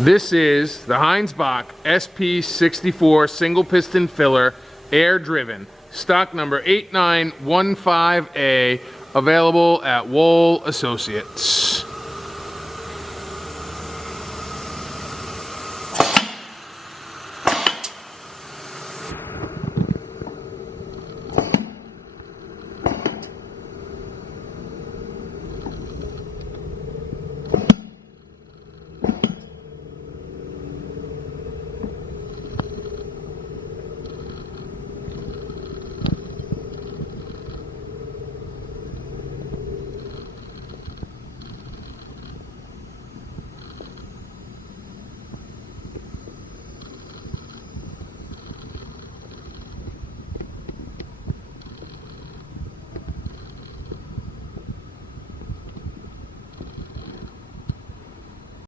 This is the Hinds Bock SP-64 single piston filler, air driven, stock number 8915A, available at Wohl Associates.